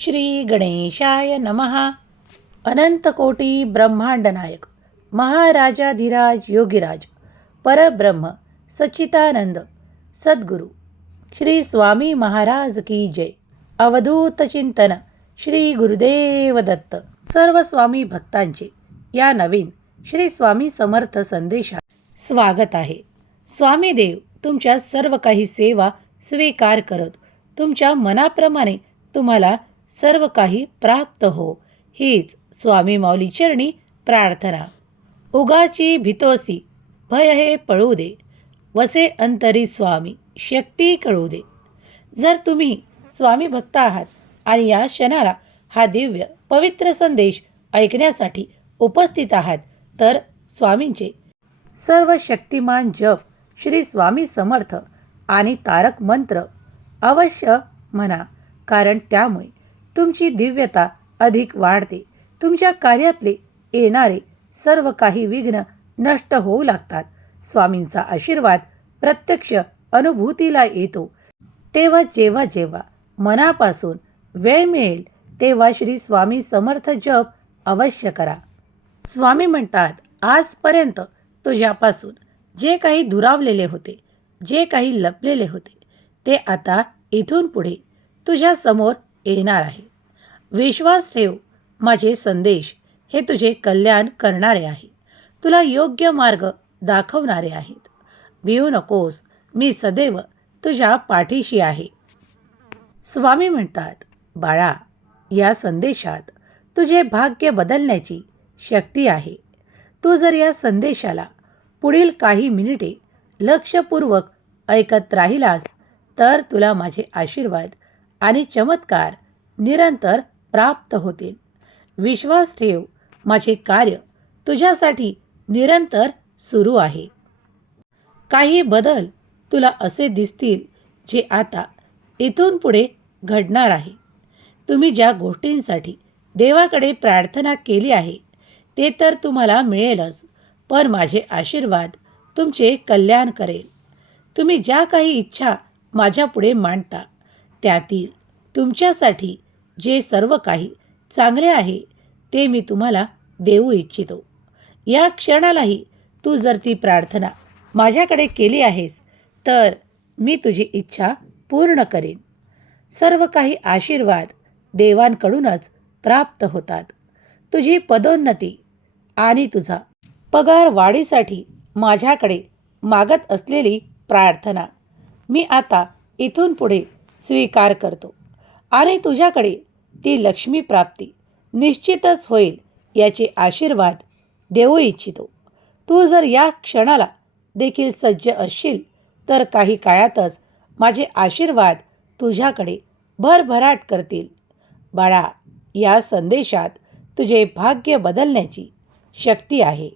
श्री गणेशाय नमः। अनंतकोटी ब्रह्मांडनायक महाराजाधिराज योगीराज परब्रह्म सच्चिदानंद सद्गुरू श्री स्वामी महाराज की जय। अवधूत चिंतन श्री गुरुदेव दत्त। सर्व स्वामी भक्तांचे या नवीन श्री स्वामी समर्थ संदेशात स्वागत आहे। स्वामी देव तुमच्या सर्व काही सेवा स्वीकार करत तुमच्या मनाप्रमाणे तुम्हाला सर्व काही प्राप्त हो. हीच स्वामी माऊली चरणी प्रार्थना. उगाची भितोसी भय हे पळू दे. वसे अंतरी स्वामी शक्ती कळू दे. जर तुम्ही स्वामी भक्त आहात आणि या क्षणाला हा दिव्य पवित्र संदेश ऐकण्यासाठी उपस्थित आहात तर स्वामींचे सर्व शक्तिमान जप श्री स्वामी समर्थ आणि तारक मंत्र अवश्य म्हणा कारण त्यामुळे तुमची दिव्यता अधिक वाढते. तुमच्या कार्यातले येणारे सर्व काही विघ्न नष्ट होऊ लागतात. स्वामींचा आशीर्वाद प्रत्यक्ष अनुभूतीला येतो. तेव्हा जेव्हा जेव्हा मनापासून वेळ मिळेल तेव्हा श्री स्वामी समर्थ जप अवश्य करा. स्वामी म्हणतात आजपर्यंत तुझ्यापासून जे काही दुरावलेले होते जे काही लपलेले होते ते आता इथून पुढे तुझ्यासमोर येणार आहे. विश्वास ठेव माझे संदेश हे तुझे कल्याण करणारे आहे तुला योग्य मार्ग दाखवणारे आहेत. भिवू नकोस मी सदैव तुझ्या पाठीशी आहे. स्वामी म्हणतात बाळा या संदेशात तुझे भाग्य बदलण्याची शक्ती आहे. तू जर या संदेशाला पुढील काही मिनिटे लक्षपूर्वक ऐकत राहिलास तर तुला माझे आशीर्वाद आणि चमत्कार निरंतर प्राप्त होतील विश्वास ठेव माझे कार्य तुझ्यासाठी निरंतर सुरू आहे. काही बदल तुला असे दिसतील जे आता इथून पुढे घडणार आहे. तुम्ही ज्या गोष्टींसाठी देवाकडे प्रार्थना केली आहे ते तर तुम्हाला मिळेलच पण माझे आशीर्वाद तुमचे कल्याण करेल. तुम्ही ज्या काही इच्छा माझ्यापुढे मांडता त्यातील तुमच्यासाठी जे सर्व काही चांगले आहे ते मी तुम्हाला देऊ इच्छितो. या क्षणालाही तू जर ती प्रार्थना माझ्याकडे केली आहेस तर मी तुझी इच्छा पूर्ण करेन. सर्व काही आशीर्वाद देवांकडूनच प्राप्त होतात. तुझी पदोन्नती आणि तुझा पगार वाढीसाठी माझ्याकडे मागत असलेली प्रार्थना मी आता इथून पुढे स्वीकार करतो आणि तुझ्याकडे ती लक्ष्मी प्राप्ती निश्चितच होईल याचे आशीर्वाद देऊ इच्छितो. तू जर या क्षणाला देखील सज्ज असशील तर काही काळातच माझे आशीर्वाद तुझ्याकडे भरभराट करतील. बाळा या संदेशात तुझे भाग्य बदलण्याची शक्ती आहे.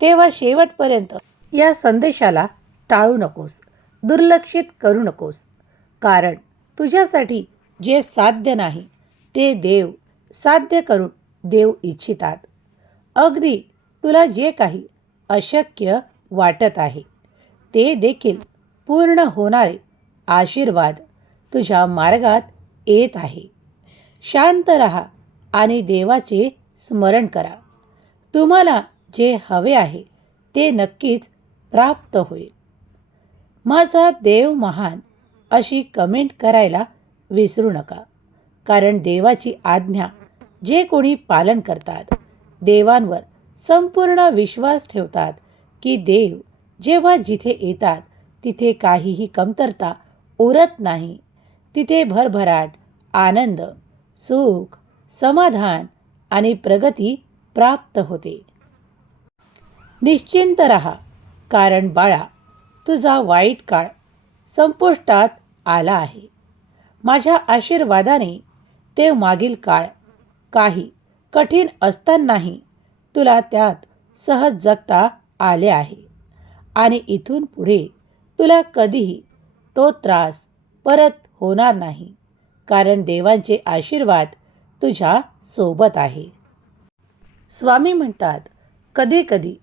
तेव्हा शेवटपर्यंत या संदेशाला टाळू नकोस दुर्लक्षित करू नकोस. कारण तुझ्यासाठी जे साध्य नाही ते देव साध्य करून देव इच्छितात. अगदी तुला जे काही अशक्य वाटत आहे ते देखील पूर्ण होणारे आशीर्वाद तुझ्या मार्गात येत आहे. शांत रहा आणि देवाचे स्मरण करा. तुम्हाला जे हवे आहे ते नक्कीच प्राप्त होईल. माझा देव महान अशी कमेंट करायला विसरू नका. कारण देवाची आज्ञा जे कोणी पालन करतात देवांवर संपूर्ण विश्वास ठेवतात की देव जेव्हा जिथे येतात तिथे काहीही कमतरता उरत नाही. तिथे भरभराट आनंद सुख समाधान आणि प्रगती प्राप्त होते. निश्चिंत रहा कारण बाळा तुझा वाईट काळ संपुष्टात आला आहे. माझ्या आशीर्वादाने ते मागील काळ काही कठीण असतानाही तुला त्यात सहज जगता आले आहे. आणि इथून पुढे तुला कधीही तो त्रास परत होणार नाही कारण देवांचे आशीर्वाद तुझ्या सोबत आहे. स्वामी म्हणतात कधीकधी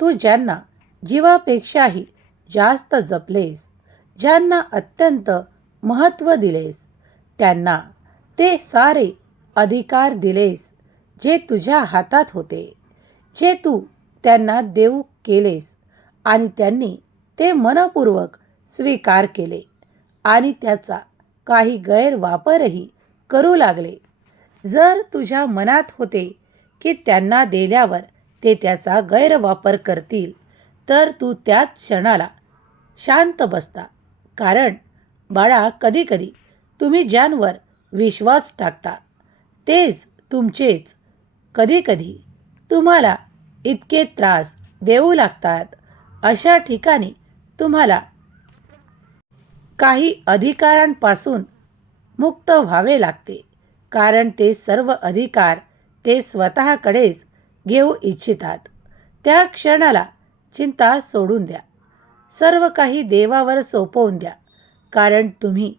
तू ज्यांना जीवापेक्षाही जास्त जपलेस ज्यांना अत्यंत महत्त्व दिलेस त्यांना ते सारे अधिकार दिलेस जे तुझ्या हातात होते जे तू त्यांना देऊ केलेस. आणि त्यांनी ते मनपूर्वक स्वीकार केले. आणि त्याचा काही गैरवापरही करू लागले. जर तुझ्या मनात होते की त्यांना दिल्यावर ते त्याचा गैरवापर करतील तर तू त्याच क्षणाला शांत बसता. कारण बाळा कधीकधी तुम्ही ज्यांवर विश्वास टाकता तेच तुमचेच. कधीकधी तुम्हाला इतके त्रास देऊ लागतात. अशा ठिकाणी तुम्हाला काही अधिकारांपासून मुक्त व्हावे लागते. कारण ते सर्व अधिकार ते स्वतःकडेच घेऊ इच्छितात. त्या क्षणाला चिंता सोडून द्या. सर्व काही देवावर सोपवून द्या. कारण तुम्ही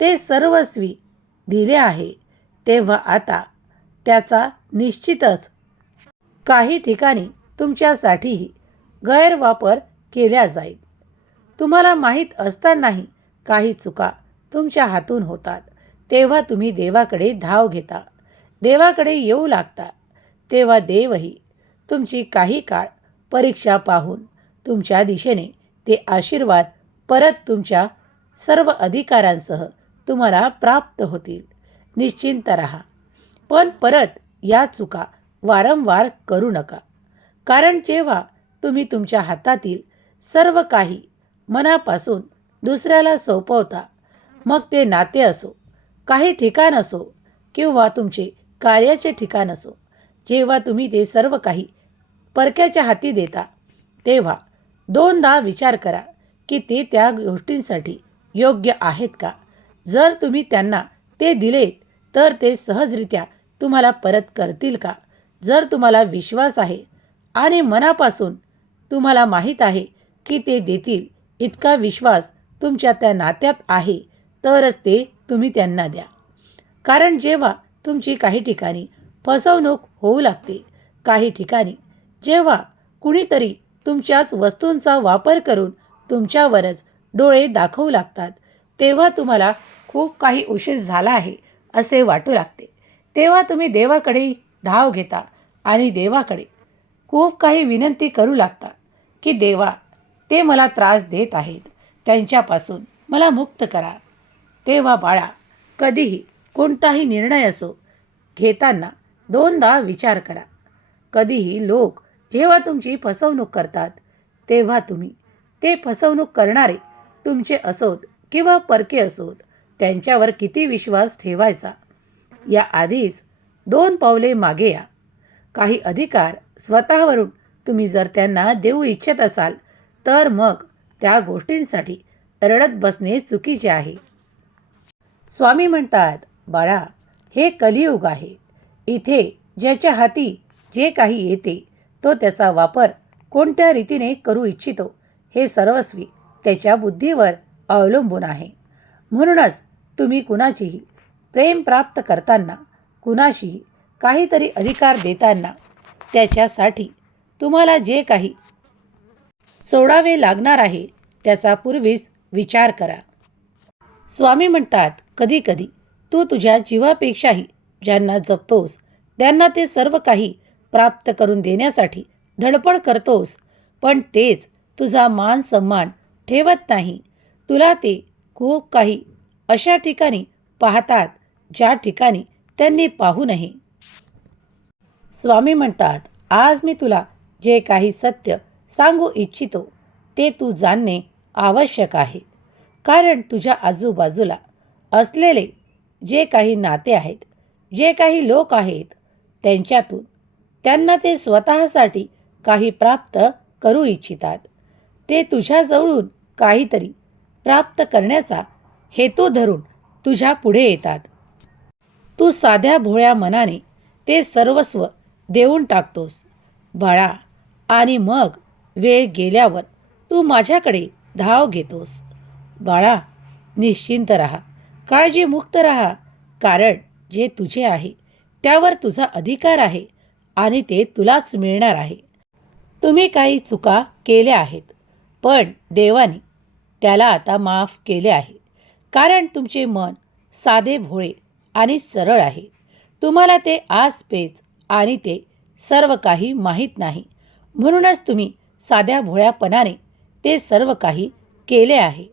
ते सर्वस्वी दिले आहे. तेव्हा आता त्याचा निश्चितच काही ठिकाणी तुमच्यासाठीही गैरवापर केला जाईल. तुम्हाला माहीत असतानाही काही चुका तुमच्या हातून होतात. तेव्हा तुम्ही देवाकडे धाव घेता. देवाकडे येऊ लागता. तेव्हा देवही तुमची काही काळ परीक्षा पाहून तुमच्या दिशेने ते आशीर्वाद परत तुमच्या सर्व अधिकारांसह तुम्हाला प्राप्त होतील. निश्चिंत राहा. पण परत या चुका वारंवार करू नका. कारण जेव्हा तुम्ही तुमच्या हातातील सर्व काही मनापासून दुसऱ्याला सोपवता मग ते नाते असो काही ठिकाण असो किंवा तुमचे कार्याचे ठिकाण असो जेव्हा तुम्ही ते सर्व काही परक्याच्या हाती देता तेव्हा दोनदा विचार करा की ते त्या गोष्टींसाठी योग्य आहेत का? जर तुम्ही त्यांना ते दिलेत तर ते सहजरित्या तुम्हाला परत करतील का? जर तुम्हाला विश्वास आहे आणि मनापासून तुम्हाला माहीत आहे की ते देतील इतका विश्वास तुमच्या त्या नात्यात आहे तरच ते तुम्ही त्यांना द्या. कारण जेव्हा तुमची काही ठिकाणी फसवणूक होऊ लागते काही ठिकाणी जेव्हा कुणीतरी तुमच्याच वस्तूंचा वापर करून तुमच्यावरच डोळे दाखवू लागतात तेव्हा तुम्हाला खूप काही उशीर झाला आहे असे वाटू लागते. तेव्हा तुम्ही देवाकडे धाव घेता आणि देवाकडे खूप काही विनंती करू लागता की देवा ते मला त्रास देत आहेत. त्यांच्यापासून मला मुक्त करा. तेव्हा बाळा कधीही कोणताही निर्णय असो घेताना दोनदा विचार करा. कधीही लोक जेव्हा तुमची फसवणूक करतात तेव्हा तुम्ही ते फसवणूक करणारे तुमचे असोत किंवा परके असोत त्यांच्यावर किती विश्वास ठेवायचा? या आधीच दोन पावले मागे या. काही अधिकार स्वतःवरून तुम्ही जर त्यांना देऊ इच्छित असाल तर मग त्या गोष्टींसाठी रडत बसणे चुकीचे आहे. स्वामी म्हणतात बाळा हे कलियुग आहे. इथे ज्याच्या हाती जे काही येते तो त्याचा वापर कोणत्या रीतीने करू इच्छितो हे सर्वस्वी त्याच्या बुद्धीवर अवलंबून आहे. म्हणूनच तुम्ही कुणाचीही प्रेम प्राप्त करताना कुणाशीही काहीतरी अधिकार देताना त्याच्यासाठी तुम्हाला जे काही सोडावे लागणार आहे त्याचा पूर्वीच विचार करा. स्वामी म्हणतात कधीकधी तू तुझ्या जीवापेक्षाही ज्यांना जपतोस त्यांना ते सर्व काही प्राप्त करून देण्यासाठी धडपड करतोस पण तेच तुझा मान सन्मान ठेवत नाही. तुला ते खूप काही. अशा ठिकाणी पाहतात ज्या ठिकाणी त्यांनी पाहू नये. स्वामी म्हणतात आज मी तुला जे काही सत्य सांगू इच्छितो ते तू जाणणे आवश्यक आहे. कारण तुझ्या आजूबाजूला असलेले जे काही नाते आहेत जे काही लोक आहेत त्यांच्यातून त्यांना ते स्वतःसाठी काही प्राप्त करू इच्छितात. ते तुझ्याजवळून काहीतरी प्राप्त करण्याचा हेतू धरून तुझ्या पुढे येतात. तू साध्या भोळ्या मनाने ते सर्वस्व देऊन टाकतोस. बाळा आणि मग वेळ गेल्यावर तू माझ्याकडे धाव घेतोस. बाळा निश्चिंत राहा काळजीमुक्त राहा कारण जे तुझे आहे त्यावर तुझा अधिकार आहे आणि ते तुलाच मिळणार आहे. तुम्ही काही चुका केल्या आहेत पण देवाने त्याला आता माफ केले आहे. कारण तुमचे मन साधे भोळे आणि सरळ आहे. तुम्हाला ते आज पेच आणि ते सर्व काही माहीत नाही. म्हणूनच तुम्ही साध्या भोळ्यापणाने ते सर्व काही केले आहे.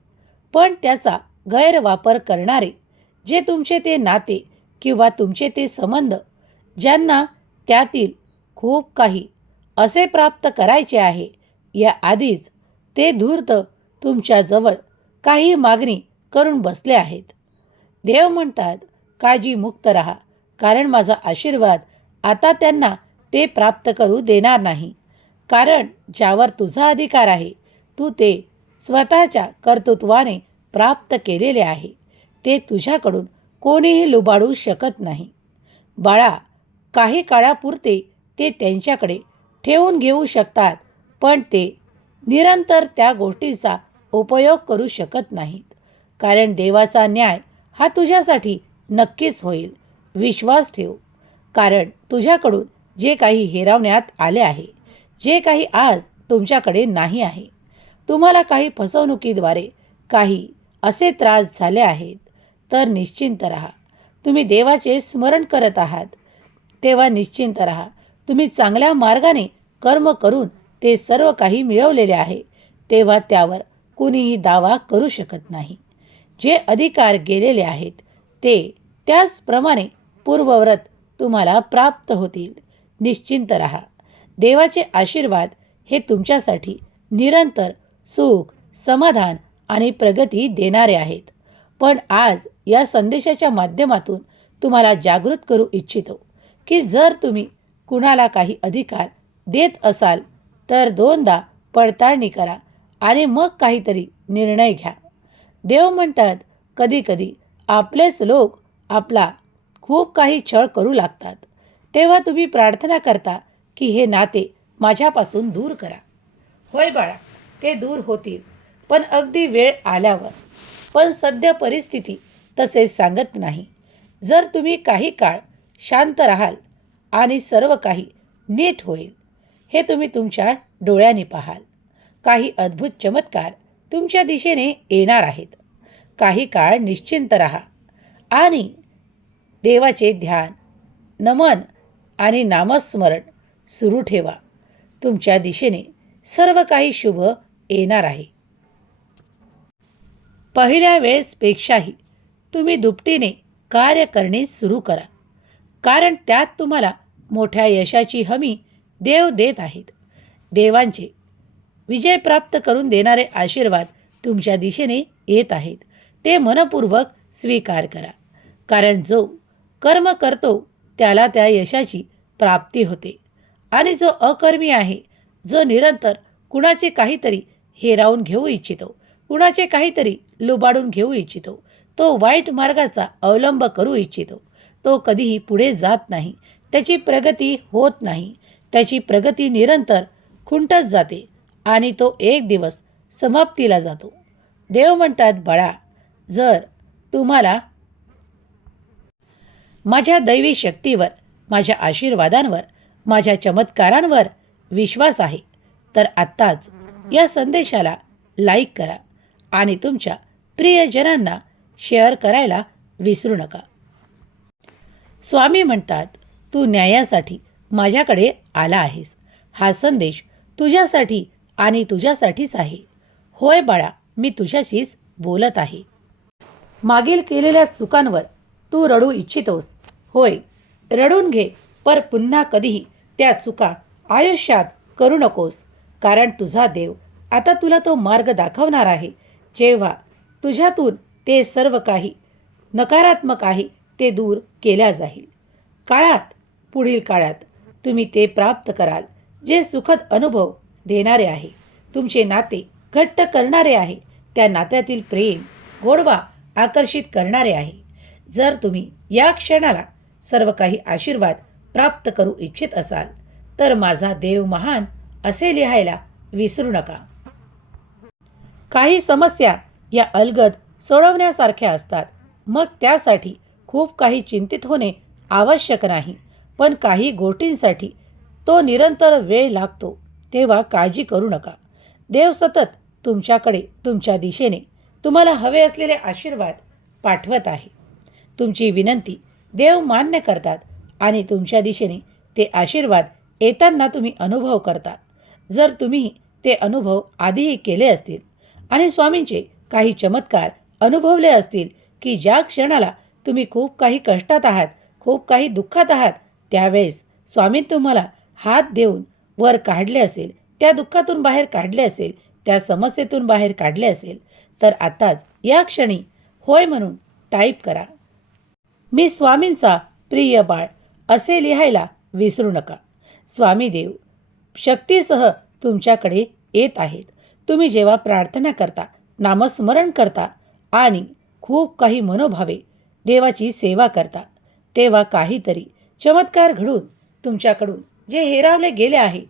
पण त्याचा गैरवापर करणारे जे तुमचे ते नाते किंवा तुमचे ते संबंध ज्यांना त्यातील खूप काही असे प्राप्त करायचे आहे या आधीच ते धूर्त तुमच्याजवळ काही मागणी करून बसले आहेत. देव म्हणतात काळजीमुक्त राहा कारण माझा आशीर्वाद आता त्यांना ते प्राप्त करू देणार नाही. कारण ज्यावर तुझा अधिकार आहे तू ते स्वतःच्या कर्तृत्वाने प्राप्त केलेले आहे. ते तुझ्याकडून कोणीही लुबाडू शकत नाही. बाळा काही काळापुरते ते त्यांच्याकडे ठेवून घेऊ शकतात पण ते निरंतर त्या गोष्टीचा उपयोग करू शकत नाहीत. कारण देवाचा न्याय हा तुझ्यासाठी नक्कीच होईल. विश्वास ठेव. कारण तुझ्याकडून जे काही हेरावण्यात आले आहे जे काही आज तुमच्याकडे नाही आहे तुम्हाला काही फसवणुकीद्वारे काही असे त्रास झाले आहेत तर निश्चिंत राहा. तुम्ही देवाचे स्मरण करत आहात. तेव्हा निश्चिंत राहा. तुम्ही चांगल्या मार्गाने कर्म करून ते सर्व काही मिळवलेले आहे. तेव्हा त्यावर कुणीही दावा करू शकत नाही. जे अधिकार गेलेले आहेत ते त्याचप्रमाणे पूर्वव्रत तुम्हाला प्राप्त होतील. निश्चिंत रहा. देवाचे आशीर्वाद हे तुमच्यासाठी निरंतर सुख समाधान आणि प्रगती देणारे आहेत. पण आज या संदेशाच्या माध्यमातून तुम्हाला जागृत करू इच्छितो की जर तुम्ही कुणाला काही अधिकार देत असाल तर दोनदा पडताळणी करा. आणि मग काहीतरी निर्णय घ्या. देव म्हणतात कधीकधी आपलेच लोक आपला खूप काही छळ करू लागतात. तेव्हा तुम्ही प्रार्थना करता की हे नाते माझ्यापासून दूर करा. होय बाळा ते दूर होतील पण अगदी वेळ आल्यावर. पण सध्या परिस्थिती तसे सांगत नाही. जर तुम्ही काही काळ शांत राहाल आणि सर्व काही नीट होईल हे तुम्ही तुमच्या डोळ्यांनी पाहाल. काही अद्भुत चमत्कार तुमच्या दिशेने येणार आहेत. काही काळ निश्चिंत राहा. आणि देवाचे ध्यान नमन आणि नामस्मरण सुरू ठेवा. तुमच्या दिशेने सर्व काही शुभ येणार आहे. पहिल्या वेळेसपेक्षाही तुम्ही दुपटीने कार्य करणे सुरू करा. कारण त्यात तुम्हाला मोठ्या यशाची हमी देव देत आहेत. देवांचे विजय प्राप्त करून देणारे आशीर्वाद तुमच्या दिशेने येत आहेत. ते मनपूर्वक स्वीकार करा. कारण जो कर्म करतो त्याला त्या यशाची प्राप्ती होते. आणि जो अकर्मी आहे जो निरंतर कुणाचे काहीतरी हेरावून घेऊ इच्छितो कुणाचे काहीतरी लुबाडून घेऊ इच्छितो तो वाईट मार्गाचा अवलंब करू इच्छितो तो कधीही पुढे जात नाही. त्याची प्रगती होत नाही. त्याची प्रगती निरंतर खुंटत जाते. आणि तो एक दिवस समाप्तीला जातो. देव म्हणतात बाळा जर तुम्हाला माझ्या दैवी शक्तीवर माझ्या आशीर्वादांवर माझ्या चमत्कारांवर विश्वास आहे तर आत्ताच या संदेशाला लाईक करा आणि तुमच्या प्रियजनांना शेअर करायला विसरू नका. स्वामी म्हणतात तू न्यायासाठी माझ्याकडे आला आहेस. हा संदेश तुझ्यासाठी आणि तुझ्यासाठीच आहे. होय बाळा मी तुझ्याशीच बोलत आहे. मागील केलेल्या चुकांवर तू रडू इच्छितोस. होय रडून घे पर पुन्हा कधीही त्या चुका आयुष्यात करू नकोस. कारण तुझा देव आता तुला तो मार्ग दाखवणार आहे. जेव्हा तुझ्यातून ते सर्व काही नकारात्मक आहे ते दूर केल्या जाईल. काळात पुढील काळात तुम्ही ते प्राप्त कराल. जे सुखद अनुभव देणारे आहे. तुमचे नाते घट्ट करणारे आहे. त्या नात्यातील प्रेम गोडवा आकर्षित करणारे आहे. जर तुम्ही या क्षणाला सर्व काही आशीर्वाद प्राप्त करू इच्छित असाल तर माझा देव महान असे लिहायला विसरू नका. काही समस्या या अलगद सोडवण्यासारख्या असतात. मग त्यासाठी खूप काही चिंतित होणे आवश्यक नाही पण काही गोष्टींसाठी तो निरंतर वेळ लागतो. तेव्हा काळजी करू नका. देव सतत तुमच्याकडे तुमच्या दिशेने तुम्हाला हवे असलेले आशीर्वाद पाठवत आहे. तुमची विनंती देव मान्य करतात आणि तुमच्या दिशेने ते आशीर्वाद येताना तुम्ही अनुभव करता. जर तुम्ही ते अनुभव आधीही केले असतील आणि स्वामींचे काही चमत्कार अनुभवले असतील की ज्या क्षणाला तुम्ही खूप काही कष्टात आहात खूप काही दुःखात आहात त्यावेळेस स्वामी तुम्हाला हात देऊन वर काढले असेल त्या दुःखातून बाहेर काढले असेल त्या समस्येतून बाहेर काढले असेल तर आताच या क्षणी होय म्हणून टाईप करा. मी स्वामींचा प्रिय बाळ असे लिहायला विसरू नका. स्वामी देव शक्तीसह तुमच्याकडे येत आहेत. तुम्ही जेव्हा प्रार्थना करता नामस्मरण करता आणि खूप काही मनोभावे देवाची सेवा करता तेव्हा काहीतरी चमत्कार घडून तुमच्याकडून जे हेरावले गेले आहे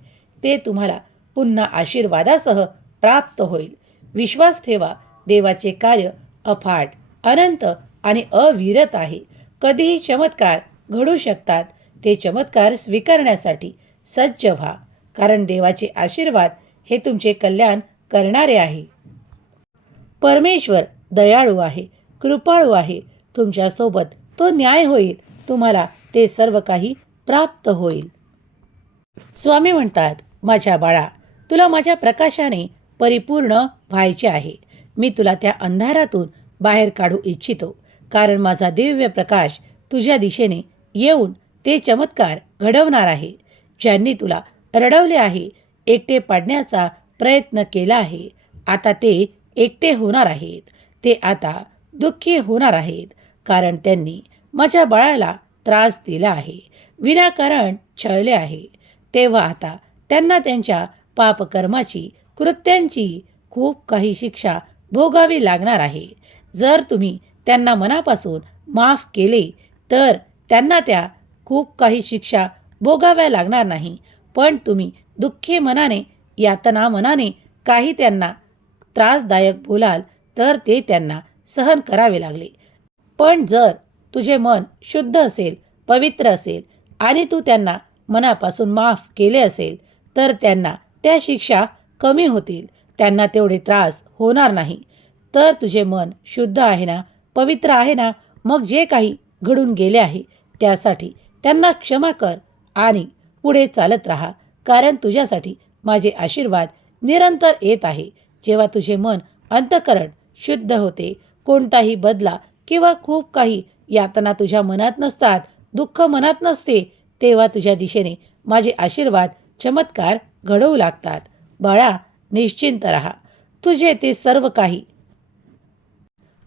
ते तुम्हाला पुन्हा आशीर्वादासह प्राप्त होईल. विश्वास ठेवा देवाचे कार्य अफाट अनंत आणि अविरत आहे. कधीही चमत्कार घडू शकतात ते चमत्कार स्वीकारण्यासाठी सज्ज व्हा कारण देवाचे आशीर्वाद हे तुमचे कल्याण करणारे आहे. परमेश्वर दयाळू आहे कृपाळू आहे तुमच्यासोबत तो न्याय होईल तुम्हाला ते सर्व काही प्राप्त होईल. स्वामी म्हणतात माझ्या बाळा तुला माझ्या प्रकाशाने परिपूर्ण व्हायचे आहे. मी तुला त्या अंधारातून बाहेर काढू इच्छितो. कारण माझा दिव्य प्रकाश तुझ्या दिशेने येऊन ते चमत्कार घडवणार आहे. ज्यांनी तुला रडवले आहे एकटे पाडण्याचा प्रयत्न केला आहे. आता ते एकटे होणार आहेत. ते आता दुःखी होणार आहेत. कारण त्यांनी माझ्या बाळाला त्रास दिला आहे. विनाकारण छळले आहे. तेव्हा आता त्यांना त्यांच्या पापकर्माची कृत्यांची खूप काही शिक्षा भोगावी लागणार आहे. जर तुम्ही त्यांना मनापासून माफ केले तर त्यांना त्या खूप काही शिक्षा भोगाव्या लागणार नाही. पण तुम्ही दुःखी मनाने यातना मनाने काही त्यांना त्रासदायक बोलाल तर ते त्यांना सहन करावे लागले. पण जर तुझे मन शुद्ध असेल पवित्र असेल आणि तू त्यांना मनापासून माफ केले असेल तर त्यांना त्या शिक्षा कमी होतील. त्यांना तेवढे त्रास होणार नाही. तर तुझे मन शुद्ध आहे ना? पवित्र आहे ना? मग जे काही घडून गेले आहे त्यासाठी त्यांना क्षमा कर आणि पुढे चालत राहा. कारण तुझ्यासाठी माझे आशीर्वाद निरंतर येत आहे. जेव्हा तुझे मन अंतकरण शुद्ध होते कोणताही बदला किंवा खूप काही यातना तुझ्या मनात नसतात दुःख मनात नसते तेव्हा तुझ्या दिशेने माझे आशीर्वाद चमत्कार घडवू लागतात. बाळा निश्चिंत राहा. तुझे ते सर्व काही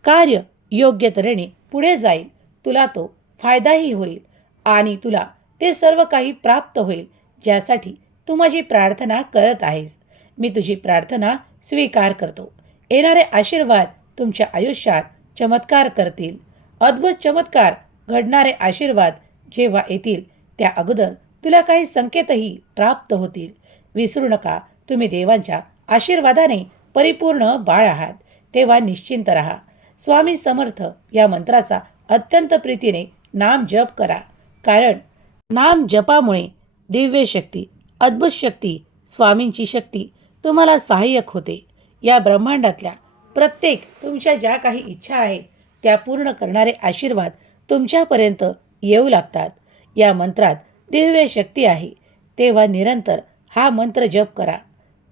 कार्य योग्य तऱ्हेने पुढे जाईल. तुला तो फायदाही होईल आणि तुला ते सर्व काही प्राप्त होईल ज्यासाठी तू माझी प्रार्थना करत आहेस. मी तुझी प्रार्थना स्वीकार करतो. येणारे आशीर्वाद तुमच्या आयुष्यात चमत्कार करतील. अद्भुत चमत्कार घडणारे आशीर्वाद जेव्हा येतील त्या अगोदर तुला काही संकेतही प्राप्त होतील. विसरू नका तुम्ही देवांच्या आशीर्वादाने परिपूर्ण बाळ आहात. तेव्हा निश्चिंत राहा. स्वामी समर्थ या मंत्राचा अत्यंत प्रीतीने नाम जप करा. कारण नाम जपामुळे दिव्य शक्ती अद्भुत शक्ती स्वामींची शक्ती तुम्हाला सहाय्यक होते. या ब्रह्मांडातल्या प्रत्येक तुमच्या ज्या काही इच्छा आहेत त्या पूर्ण करणारे आशीर्वाद तुमच्यापर्यंत येऊ लागतात. या मंत्रात दिव्य शक्ती आहे. तेव्हा निरंतर हा मंत्र जप करा.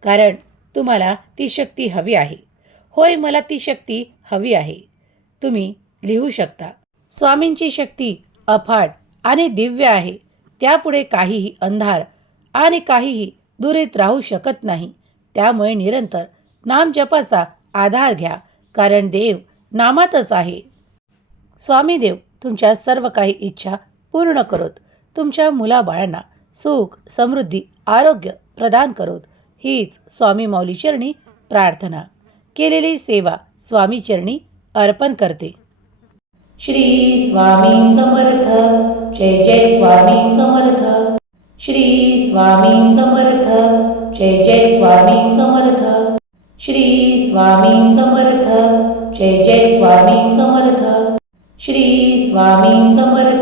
कारण तुम्हाला ती शक्ती हवी आहे. होय मला ती शक्ती हवी आहे. तुम्ही लिहू शकता स्वामींची शक्ती अफाट आणि दिव्य आहे. त्यापुढे काहीही अंधार आणि काहीही दुरीत राहू शकत नाही. त्यामुळे निरंतर नामजपाचा आधार घ्या. कारण देव नामातच आहे. स्वामी देव तुमच्या सर्व काही इच्छा पूर्ण करोत. तुमच्या मुलाबाळांना सुख समृद्धी आरोग्य प्रदान करोत. हीच स्वामी माऊलीचरणी प्रार्थना. केलेली सेवा स्वामी चरणी अर्पण करते. श्री स्वामी समर्थ. जय जय स्वामी समर्थ. श्री स्वामी समर्थ. जय जय स्वामी समर्थ. श्री स्वामी समर्थ. जय जय स्वामी समर्थ. श्री स्वामी समर्थ.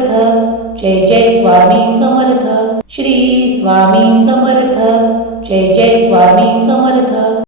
स्वामी समर्थ।